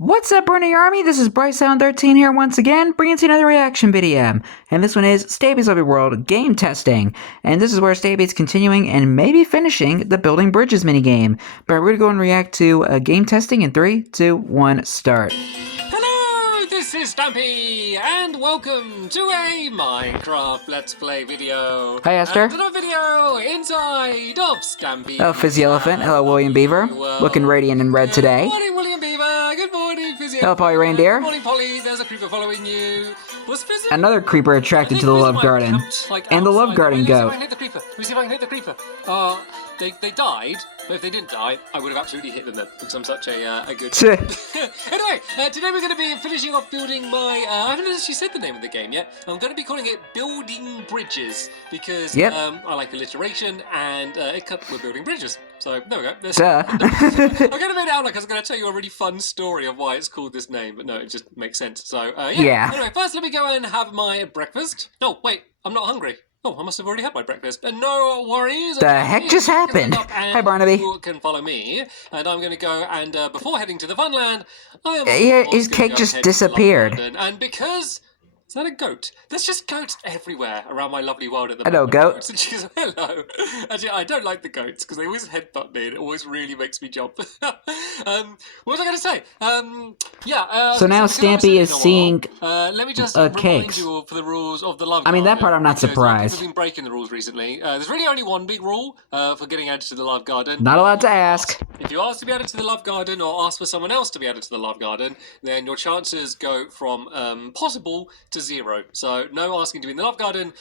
What's up, Brony Army? This is BryceAllen13 here once again, bringing to you another reaction video. And this one is Stampy's Lovely World game testing. And this is where Stampy is continuing and maybe finishing the Building Bridges minigame. But we're going to go and react to game testing in 3, 2, 1, start. Hello, this is Stampy, and welcome to a Minecraft Let's Play video. Hi, Esther. And another video inside of Stampy. Oh, Fizzy Elephant. Hello, William Beaver. Looking radiant in red today. Good morning, William Beaver. Good morning, Fizzy Hello, Polly Reindeer. Good morning, Polly. There's a creeper following you. Was Fizzy? Another creeper attracted to the Love Garden. And the Love Garden goat. Let me see if I can hit the creeper. They died, but if they didn't die, I would have absolutely hit them then, because I'm such a good... Anyway, today we're going to be finishing off building my... I haven't actually said the name of the game yet. I'm going to be calling it Building Bridges, because I like alliteration, and we're building bridges. So, there we go. I'm going to make it out like I was going to tell you a really fun story of why it's called this name, but no, it just makes sense. So, yeah. Anyway, first let me go and have my breakfast. Oh, wait, I'm not hungry. Oh, I must have already had my breakfast. No worries. The heck just happened? Hi, Barnaby. You can follow me, and I'm going to go and before heading to the Funland, his cake just disappeared. And because... Is that a goat? There's just goats everywhere around my lovely world at the moment. Hello, goat. Hello. Actually, I don't like the goats because they always headbutt me and it always really makes me jump. What was I going to say? So now Stampy is seeing let me just remind you all for the rules of the Love Garden. I mean, that part I'm not surprised. People have been breaking the rules recently. There's really only one big rule for getting added to the Love Garden. Not allowed to ask. If you ask to be added to the Love Garden or ask for someone else to be added to the Love Garden, then your chances go from possible to 0. So no asking to be in the Love Garden,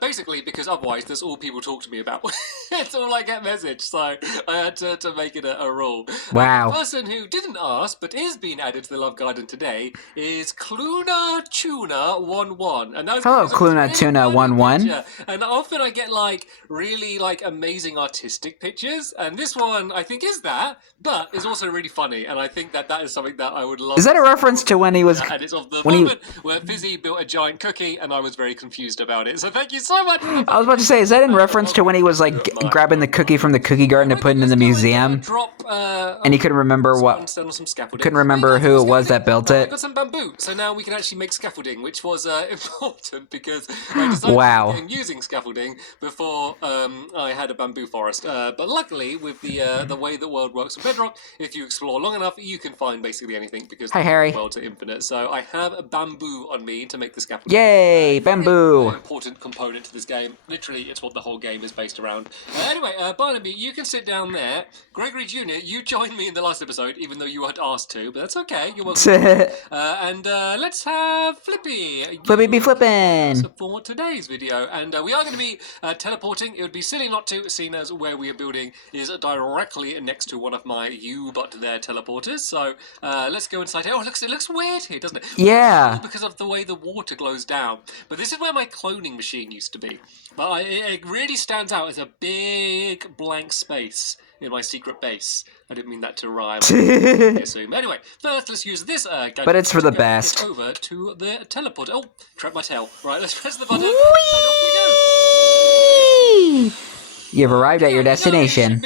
basically because otherwise that's all people talk to me about. It's all I get messaged, so I had to make it a rule. Wow. The person who didn't ask but is being added to the Love Garden today is Cluna Tuna 11. And that's hello, Cluna Tuna 11. And often I get really amazing artistic pictures, and this one I think is that, but is also really funny, and I think that is something that I would love. Is that a reference to when he was and it's of the moment where Fizzy built a giant cookie and I was very confused about it, so thank you so much. I was about to say, is that in reference to when he was grabbing the cookie from the cookie garden and putting it in the museum, and he couldn't remember couldn't remember who it was that built it? I got some bamboo, so now we can actually make scaffolding, which was important because I decided using scaffolding before I had a bamboo forest, but luckily with the way the world works with bedrock, if you explore long enough you can find basically anything because the world's infinite. So I have a bamboo on me to make the scaffolding. Yay, bamboo! An important component to this game. Literally, it's what the whole game is based around. Anyway, Barnaby, you can sit down there. Gregory Jr., you joined me in the last episode, even though you weren't asked to, but that's okay. You're welcome. And let's have Flippy. Flippy be flippin'. For today's video, and we are going to be teleporting. It would be silly not to, seeing as where we are building is directly next to one of my there teleporters. So let's go inside here. Oh, it looks weird here, doesn't it? Yeah. Because of the way the water glows down. But this is where my cloning machine used to be. But it really stands out as a big blank space in my secret base. I didn't mean that to rhyme. Anyway, first let's use this gadget. But it's for the best. Over to the teleporter. Oh, trapped my tail. Right, let's press the button. Whee! You've arrived at your destination.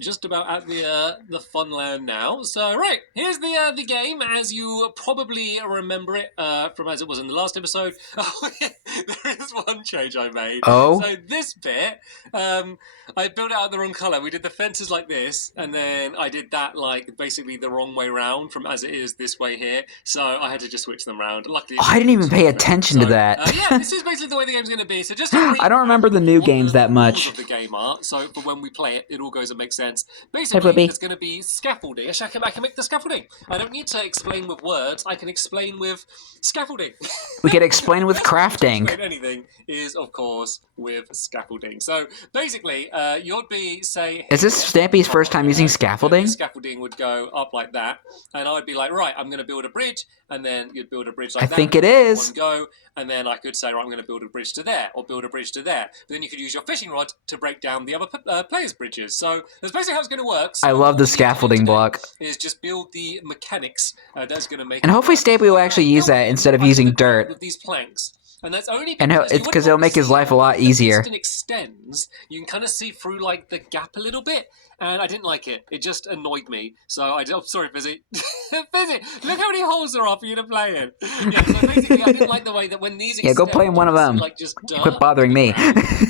Just about at the Funland now. So right, here's the game as you probably remember it from as it was in the last episode. Oh, yeah, there is one change I made. Oh. So this bit, I built it out the wrong color. We did the fences like this, and then I did that basically the wrong way round from as it is this way here. So I had to just switch them around. Luckily, I didn't even pay attention to that. Yeah, this is basically the way the game's going to be. So just I don't remember the new games that much. Of the game are, so for when we play it, it all goes and makes sense. Basically, there's going to be scaffolding. Actually, I can make the scaffolding. I don't need to explain with words. I can explain with scaffolding. We can explain with crafting. Explain anything is, of course, with scaffolding. So basically, you'd be say. Is this Stampy's first time using scaffolding? Scaffolding would go up like that, and I would be like, right, I'm going to build a bridge, and then you'd build a bridge like that. I think it is. One go, and then I could say, right, I'm going to build a bridge to there, or build a bridge to there. But then you could use your fishing rod to break down the other players' bridges. So that's basically how it's going to work. So I love the scaffolding block. Is just build the mechanics that's going to make. And hopefully Stampy will actually use that instead of using dirt. With these planks. And that's only because it'll make his life a lot easier. It extends. You can kind of see through the gap a little bit, and I didn't like it. It just annoyed me. So I'm sorry, Fizzy. Fizzy, look how many holes there are for you to play in. Yeah, so basically, I didn't like the way that when these Yeah, go play in one of them. like just dirt. Quit bothering me.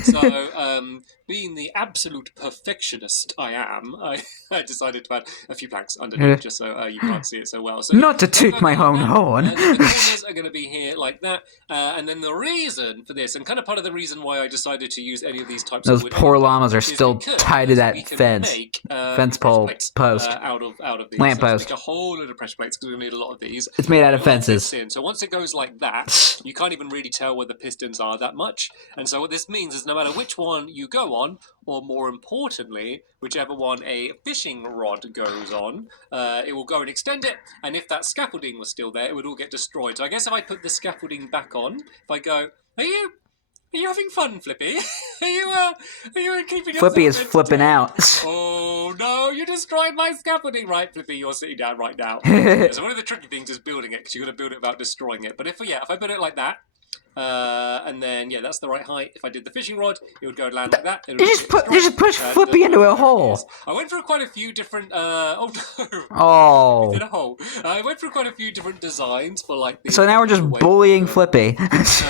So, being the absolute perfectionist I am, I decided to add a few planks underneath just so you can't see it so well. So not to toot my own horn. the corners are going to be here like that, and then the reason for this, and kind of part of the reason why I decided to use any of these types Those of wood poor llamas are still tied to that fence. Fence pole post. Out of these. Lamp So post. make a whole lot of pressure plates because we need a lot of these. It's made out of fences. So once it goes like that, you can't even really tell where the pistons are that much. And so what this means is no matter which one you go on, or more importantly, whichever one a fishing rod goes on, it will go and extend it. And if that scaffolding was still there, it would all get destroyed. So I guess if I put the scaffolding back on, if I go, are you having fun, Flippy? Are you keeping yourself Flippy is flipping out. Oh no, you destroyed my scaffolding. Right, Flippy, you're sitting down right now. Yeah, so one of the tricky things is building it, because you've got to build it without destroying it. But if I build it like that, and then that's the right height. If I did the fishing rod, it would go and land like that. You just push Flippy into a hole. I went through quite a few different. Oh no! Oh. In a hole. I went through quite a few different designs for like. So now we're just bullying Flippy.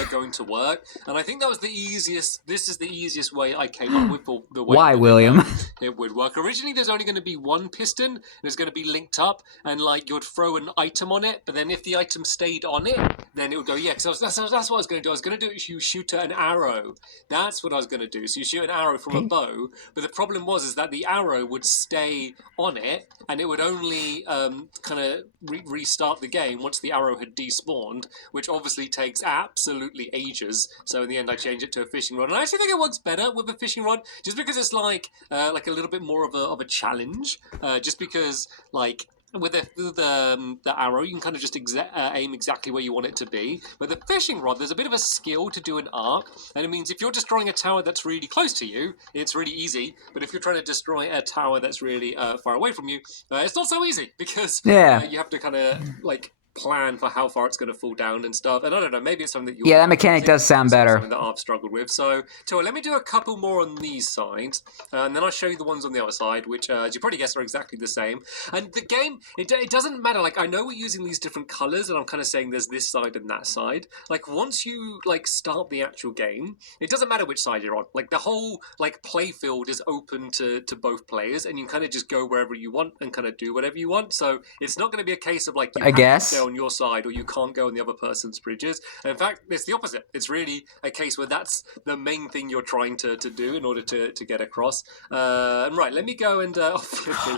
Going to work, and I think that was the easiest. This is the easiest way I came up with for the way. Why, William? It would work. Originally, there's only going to be one piston, and it's going to be linked up, and like you'd throw an item on it, but then if the item stayed on it, then it would go. Yeah, because that's what I was going to do. I was going to do it. You shoot an arrow. That's what I was going to do. So you shoot an arrow from a bow, but the problem is that the arrow would stay on it, and it would only kind of restart the game once the arrow had despawned, which obviously takes absolutely ages. So in the end, I changed it to a fishing rod, and I actually think it works better with a fishing rod, just because it's like a little bit more of a challenge. Just because like. With the arrow, you can kind of just aim exactly where you want it to be. But the fishing rod, there's a bit of a skill to do an arc, and it means if you're destroying a tower that's really close to you, it's really easy. But if you're trying to destroy a tower that's really far away from you, it's not so easy, because you have to kind of like plan for how far it's going to fall down and stuff. And I don't know, maybe it's something that you that mechanic does sound better. Something that I've struggled with. So let me do a couple more on these sides, and then I'll show you the ones on the other side, which as you probably guessed are exactly the same. And the game, it doesn't matter. Like, I know we're using these different colors, and I'm kind of saying there's this side and that side. Like, once you like start the actual game, it doesn't matter which side you're on. Like, the whole like play field is open to both players, and you kind of just go wherever you want and kind of do whatever you want. So it's not going to be a case of like you have to stay on your side or you can't go on the other person's bridges. And in fact, it's the opposite. It's really a case where that's the main thing you're trying to do in order to get across. Right, let me go and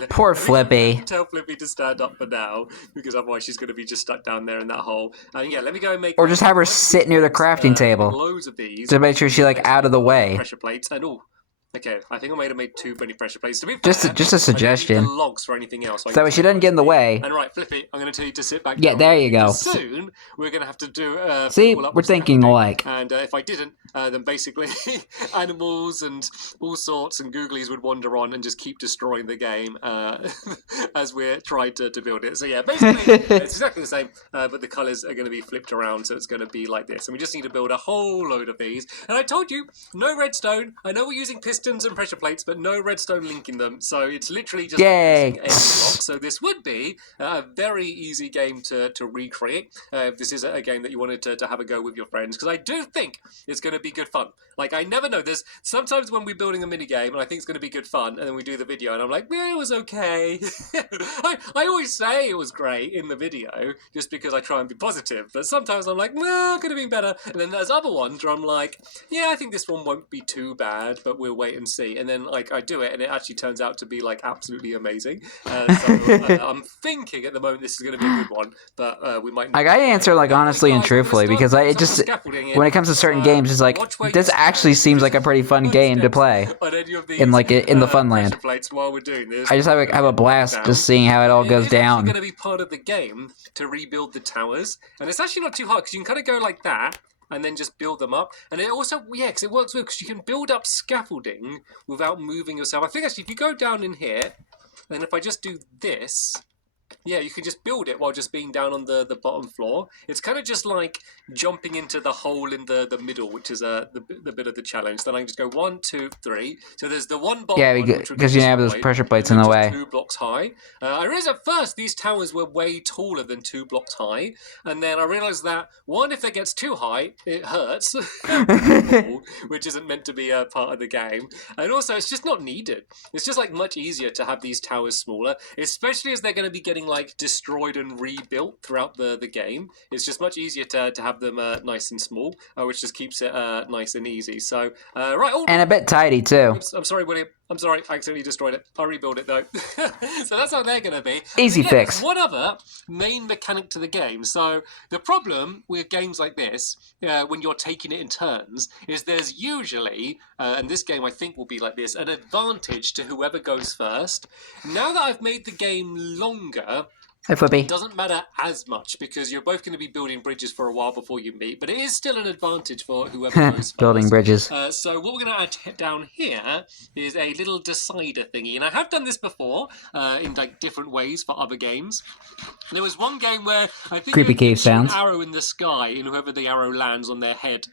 poor Flippy. Tell Flippy to stand up for now, because otherwise she's going to be just stuck down there in that hole. And let me go and make. Or just have her sit near the crafting table. Loads of these to make sure she's like out of the way. Pressure plates and okay, I think I might have made too many pressure plates. To be fair, just a suggestion. I didn't need the logs for anything else. So that way she doesn't get in the way. And right, Flippy, I'm going to tell you to sit back. Yeah, there you go. Soon we're going to have to do. See, we're thinking alike. And if I didn't, then basically animals and all sorts and googlies would wander on and just keep destroying the game as we're trying to build it. So yeah, basically it's exactly the same, but the colours are going to be flipped around, so it's going to be like this. And we just need to build a whole load of these. And I told you, no redstone. I know we're using pistons and pressure plates, but no redstone linking them, so it's literally just using any block. So this would be a very easy game to recreate if this is a game that you wanted to have a go with your friends, because I do think it's going to be good fun. Like, I never know, there's sometimes when we're building a mini game and I think it's going to be good fun, and then we do the video and I'm like, yeah, it was okay. I always say it was great in the video just because I try and be positive, but sometimes I'm like, well, could have been better. And then there's other ones where I'm like, yeah, I think this one won't be too bad, but we'll wait and see. And then like I do it and it actually turns out to be like absolutely amazing. So I'm thinking at the moment this is going to be a good one, but we might not. I answer like honestly and truthfully, because it just, when it comes to certain games, it's like, this actually seems like a pretty fun game to play in like in the Funland. I just have a blast just seeing how it all goes down. It's going to be part of the game to rebuild the towers, and it's actually not too hard because you can kind of go like that and then just build them up. And it also, because it works well, because you can build up scaffolding without moving yourself. I think actually if you go down in here, and if I just do this, Yeah, you can just build it while just being down on the bottom floor. It's kind of just like jumping into the hole in the middle, which is the bit of the challenge. Then I can just go 1, 2, 3. So there's the one bottom Yeah, one, which will get because you have those destroyed, pressure plates in which the is way. 2 blocks high. I realized at first these towers were way taller than 2 blocks high, and then I realized that one, if it gets too high, it hurts, which isn't meant to be a part of the game, and also it's just not needed. It's just like much easier to have these towers smaller, especially as they're going to be getting like destroyed and rebuilt throughout the game. It's just much easier to have them nice and small, which just keeps it nice and easy. So right, and a bit tidy too. Oops, I'm sorry, William. I'm sorry, I accidentally destroyed it. I'll rebuild it though. So that's how they're going to be. Easy fix. There's one other main mechanic to the game. So the problem with games like this, when you're taking it in turns, is there's usually, and this game I think will be like this, an advantage to whoever goes first. Now that I've made the game longer, Hi, Flippy. it doesn't matter as much because you're both going to be building bridges for a while before you meet, but it is still an advantage for whoever goes first. Building bridges. So what we're going to add down here is a little decider thingy, and I have done this before in like different ways for other games. There was one game where I think Creepy cave sounds. An arrow in the sky, and whoever the arrow lands on their head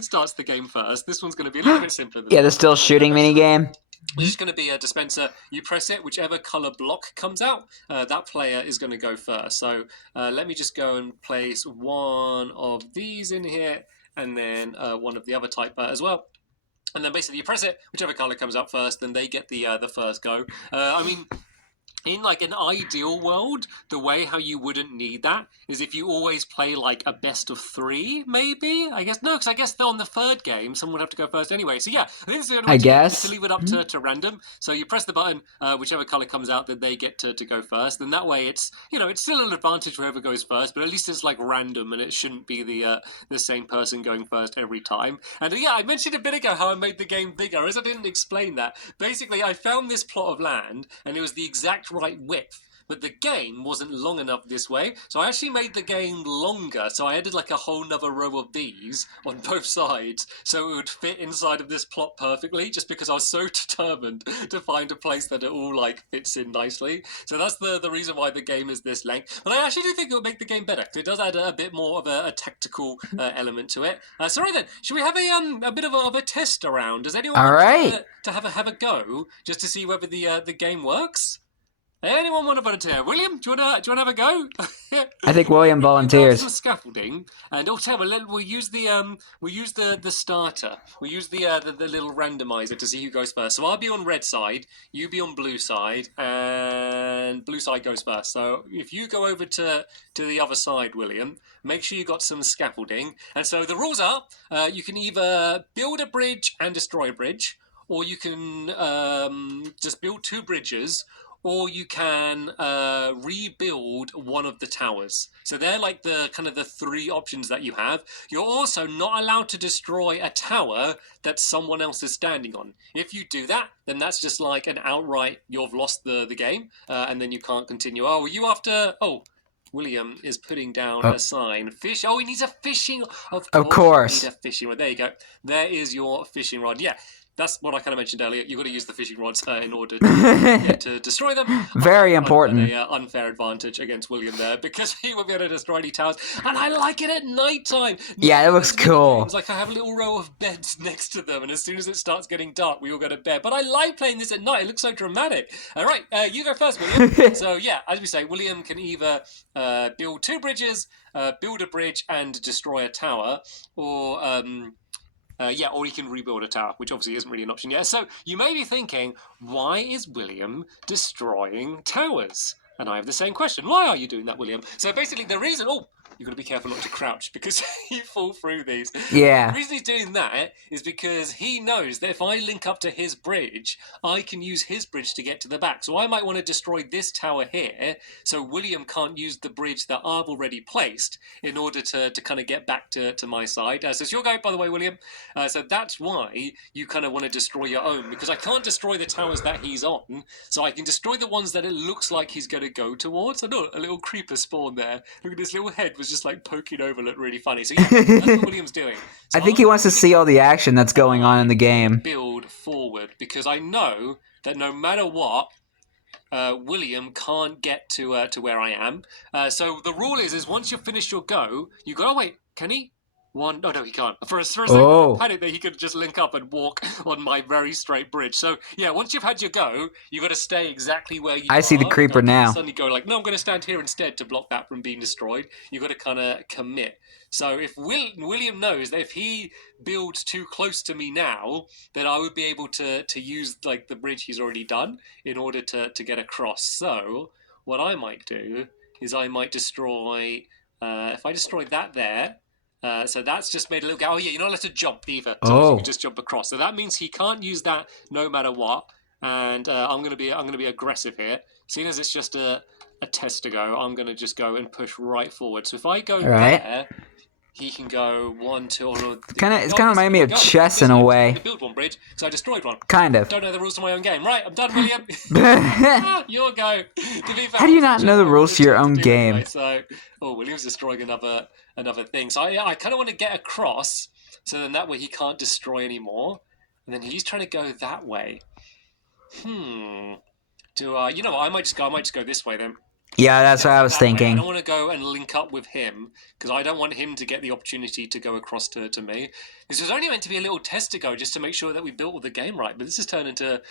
starts the game first. This one's going to be a little bit simpler than yeah, the still shooting mini game. It's just going to be a dispenser. You press it, whichever color block comes out, that player is going to go first. So let me just go and place one of these in here, and then one of the other type as well. And then basically you press it, whichever color comes out first, then they get the first go. I mean, in like an ideal world, the way how you wouldn't need that is if you always play like a best of 3, maybe? I guess, no, because I guess on the third game, someone would have to go first anyway. So yeah, I think this is the only way to leave it up to random. So you press the button, whichever color comes out, then they get to go first. And that way it's, you know, it's still an advantage for whoever goes first, but at least it's like random and it shouldn't be the same person going first every time. And yeah, I mentioned a bit ago how I made the game bigger, as I didn't explain that. Basically, I found this plot of land and it was the exact right width, but the game wasn't long enough this way, so I actually made the game longer. So I added like a whole nother row of these on both sides so it would fit inside of this plot perfectly, just because I was so determined to find a place that it all like fits in nicely. So that's the reason why the game is this length. But I actually do think it will make the game better, because it does add a bit more of a tactical element to it. So right then, should we have a bit of a test around? Does anyone want to have a go just to see whether the game works? Anyone want to volunteer? William, do you want to have a go? I think William volunteers. Some scaffolding, and we'll use the starter. We'll use the little randomizer to see who goes first. So I'll be on red side, you be on blue side, and blue side goes first. So if you go over to the other side, William, make sure you got some scaffolding. And so the rules are, you can either build a bridge and destroy a bridge, or you can just build 2 bridges, or you can rebuild one of the towers. So they're like the kind of the 3 options that you have. You're also not allowed to destroy a tower that someone else is standing on. If you do that, then that's just like an outright, you've lost the game, and then you can't continue. Oh, are you after... Oh, William is putting down a sign. Fish. Oh, he needs a fishing... Of course. You need a fishing rod. There you go. There is your fishing rod. Yeah. That's what I kind of mentioned earlier. You've got to use the fishing rods in order to destroy them. Very important. An unfair advantage against William there, because he won't be able to destroy any towers. And I like it at night time. Yeah, it looks cool. It's like I have a little row of beds next to them, and as soon as it starts getting dark, we all go to bed. But I like playing this at night. It looks so dramatic. All right, you go first, William. So yeah, as we say, William can either build 2 bridges, build a bridge and destroy a tower, or... or he can rebuild a tower, which obviously isn't really an option yet. So you may be thinking, why is William destroying towers? And I have the same question. Why are you doing that, William? So basically the reason... Oh, you've got to be careful not to crouch because you fall through these. Yeah. The reason he's doing that is because he knows that if I link up to his bridge, I can use his bridge to get to the back. So I might want to destroy this tower here, so William can't use the bridge that I've already placed in order to kind of get back to my side. So it's your go, by the way, William. So that's why you kind of want to destroy your own, because I can't destroy the towers that he's on, so I can destroy the ones that it looks like he's going to go towards. I know, a little creeper spawned there. Look at his little head was just like poking over, looked really funny. So yeah, that's what William's doing. So I think he wants to see all the action that's going on in the game. Build forward, because I know that no matter what, William can't get to where I am. So the rule is once you've finished your go, you go. Oh wait, can he? One. Oh no, he can't. For a second, I panicked that he could just link up and walk on my very straight bridge. So yeah, once you've had your go, you got to stay exactly where you are. I see the creeper now. Suddenly go like, no, I'm going to stand here instead to block that from being destroyed. You got to kind of commit. So if William knows that if he builds too close to me now, then I would be able to use like the bridge he's already done in order to get across. So what I might do is I might destroy. If I destroy that there. So that's just made a little. Oh yeah, you're not allowed to jump either. So you can just jump across. So that means he can't use that no matter what. And I'm gonna be aggressive here. Seeing as it's just a test to go, I'm gonna just go and push right forward. So if I go there, he can go 1, 2. It's kind of reminding me of chess in a way. To build one bridge, so I destroyed one. Kind of. Don't know the rules to my own game. Right, I'm done, William. Your go. How do you not know the rules to your own game? Anyway, so, William's destroying another thing. So I kind of want to get across, so then that way he can't destroy anymore. And then he's trying to go that way. Do I? You know what? I might just go this way then. Yeah, that's what I was thinking. I don't want to go and link up with him because I don't want him to get the opportunity to go across to me. This was only meant to be a little test to go just to make sure that we built the game right, but this has turned into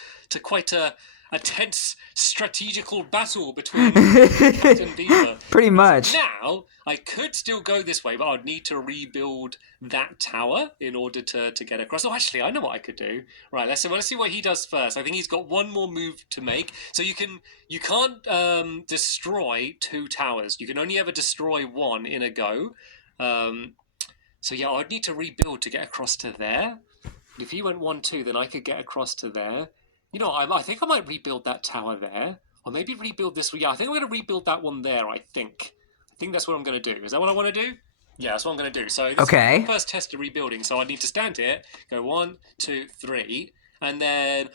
quite a tense strategical battle between Captain Beaver. Pretty much. So now, I could still go this way, but I'd need to rebuild that tower in order to get across. Oh, actually, I know what I could do. Right, let's see what he does first. I think he's got one more move to make. So you can't destroy 2 towers. You can only ever destroy 1 in a go. So yeah, I'd need to rebuild to get across to there. If he went 1, 2, then I could get across to there. You know, I think I might rebuild that tower there. Or maybe rebuild this one. Yeah, I think I'm going to rebuild that one there, I think. I think that's what I'm going to do. Is that what I want to do? Yeah, that's what I'm going to do. So this is the first test of rebuilding. So I need to stand here, go 1, 2, 3, and then...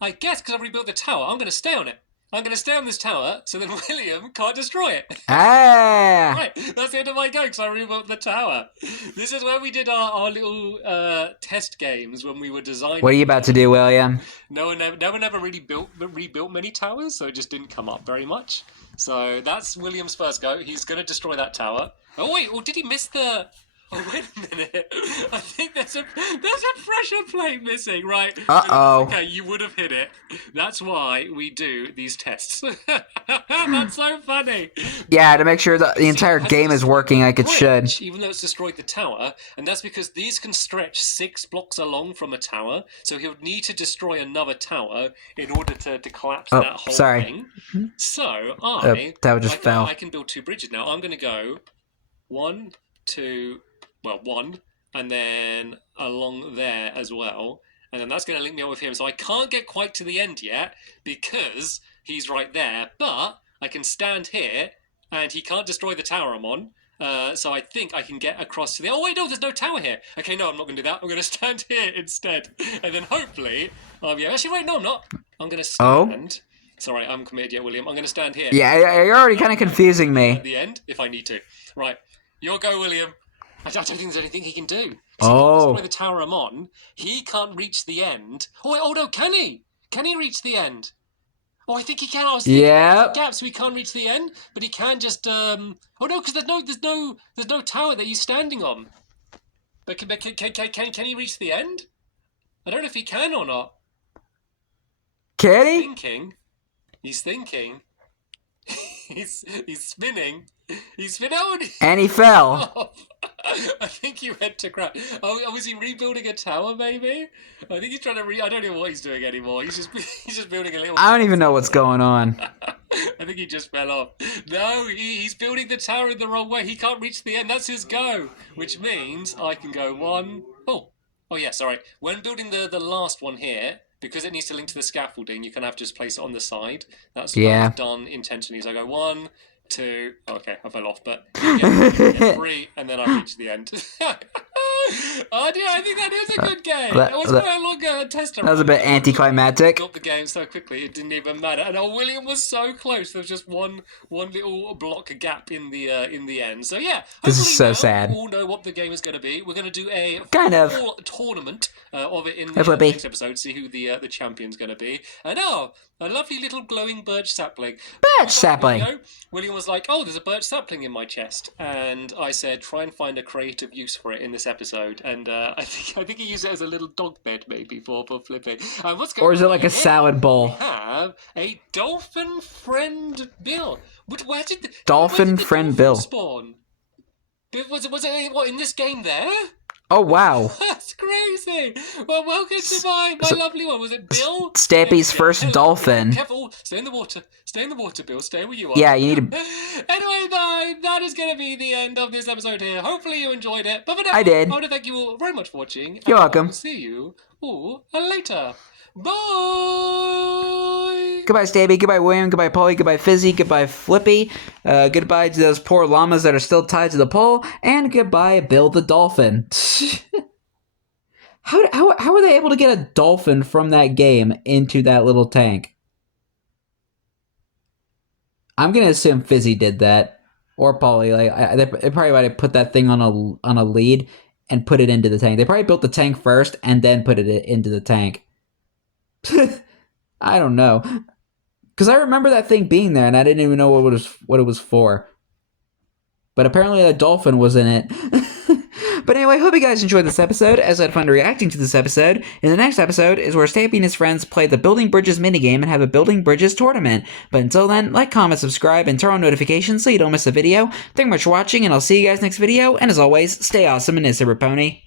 I guess because I rebuilt the tower, I'm going to stay on it. I'm going to stay on this tower, so then William can't destroy it. Right, that's the end of my go, because I rebuilt the tower. This is where we did our little test games when we were designing. What are you about to do, William? No one ever really rebuilt many towers, so it just didn't come up very much. So that's William's first go. He's going to destroy that tower. Oh, wait, did he miss the... Oh, wait a minute. I think there's a pressure plate missing, right? Uh-oh. Okay, you would have hit it. That's why we do these tests. That's so funny. Yeah, to make sure that the entire game is working like it should. Even though it's destroyed the tower, and that's because these can stretch 6 blocks along from a tower, so he would need to destroy another tower in order to collapse that whole thing. So that just fell. I can build 2 bridges now. I'm going to go 1, 2... Well, 1, and then along there as well. And then that's going to link me up with him. So I can't get quite to the end yet because he's right there. But I can stand here, and he can't destroy the tower I'm on. So I think I can get across to the... Oh, wait, no, there's no tower here. Okay, no, I'm not going to do that. I'm going to stand here instead. And then hopefully... Actually, wait, no, I'm not. I'm going to stand... Sorry, I'm committed yet, William. I'm going to stand here. Yeah, you're already kind of confusing me. At the end, if I need to. Right, your go, William. I don't think there's anything he can do. Oh. The tower I'm on, he can't reach the end. Oh no, can he? Can he reach the end? Oh, I think he can. I was thinking there's a gap, so he can't reach the end, but he can just. Oh no, because there's no tower that he's standing on. But can he reach the end? I don't know if he can or not. Can he? He's thinking. He's spinning. He's spinning. Oh, and he fell. I think he went to crap. Oh, was he rebuilding a tower? Maybe. I think he's trying to I don't know what he's doing anymore. He's just building a little. I don't even know what's going on. I think he just fell off. No, he's building the tower in the wrong way. He can't reach the end. That's his go, which means I can go 1. Oh yeah. Sorry. When building the last one here. Because it needs to link to the scaffolding, you can have to just place it on the side. That's what I've done intentionally. So I go 1, 2... Oh, okay, I fell off, but you get 3, and then I reach the end. Oh dear, I think that is a good game. that- It was that- quite a long test. That was a bit anticlimactic. Got the game so quickly it didn't even matter. And William was so close. There was just one little block gap in the end. So yeah, This is hopefully so now sad. We all know what the game is going to be. We're going to do a Kind of. full tournament of it in Hey, the Flippy. next episode. See who the champion's going to be. And a lovely little glowing birch sapling. Birch sapling. William was like, "Oh, there's a birch sapling in my chest," and I said, "Try and find a creative use for it in this episode." And I think he used it as a little dog bed, maybe for Flippy. What's going Or is it on like here? a salad bowl? We have a dolphin friend Bill. Where did the Dolphin friend Bill. spawn? Was it what in this game there? Oh, wow. That's crazy. Well, welcome to my lovely one. Was it Bill? Stampy's first dolphin. Careful. Stay in the water. Stay in the water, Bill. Stay where you are. Yeah, you need to... Anyway, that is going to be the end of this episode here. Hopefully you enjoyed it. But for now, I did. I want to thank you all very much for watching. You're and welcome. I'll see you all later. Bye! Goodbye, Stampy. Goodbye, William. Goodbye, Polly. Goodbye, Fizzy. Goodbye, Flippy. Goodbye to those poor llamas that are still tied to the pole. And goodbye, Bill the dolphin. How were they able to get a dolphin from that game into that little tank? I'm gonna assume Fizzy did that, or Polly. Like they probably might have put that thing on a lead and put it into the tank. They probably built the tank first and then put it into the tank. I don't know, because I remember that thing being there and I didn't even know what it was for. But apparently a dolphin was in it. But anyway, hope you guys enjoyed this episode, as I had fun reacting to this episode. In the next episode is where Stampy and his friends play the Building Bridges minigame and have a Building Bridges tournament. But until then, like, comment, subscribe, and turn on notifications so you don't miss a video. Thank you much for watching, and I'll see you guys next video. And as always, stay awesome and Pony.